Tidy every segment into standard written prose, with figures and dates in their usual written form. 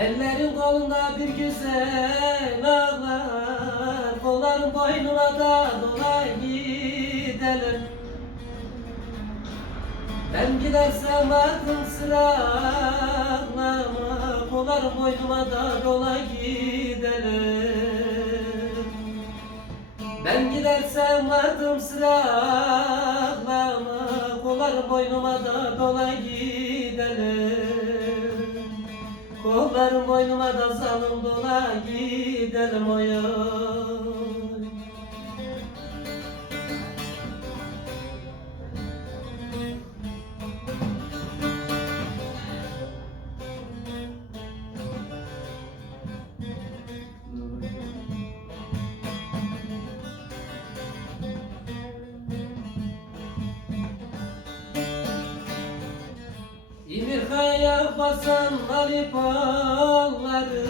Ellerin kolunda bir güzel ağlar, kolların boynuna da dolay gidelim. Ben gidersem adım sıralama, kolların boynuma da dolay gidelim. Ben gidersem adım sıralama, kolların boynuma da dolay gidelim. Kollarım boynuma da salım dola gidelim oy oy. İmirkaya basan Ali palları,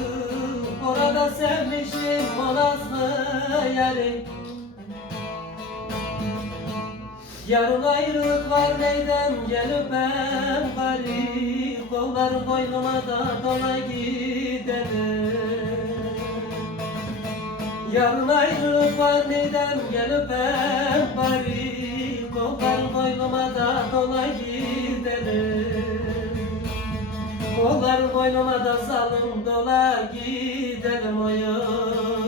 orada sevmiştim Malazlı yeri. Yarın ayrılık var neyden gelip ben bari, kollarım boynuma da dola gidelim. Yarın ayrılık var neyden gelip ben bari, kollarım boynuma da dola gidelim. Kollarım boynuma da salım dola gidelim oy oy.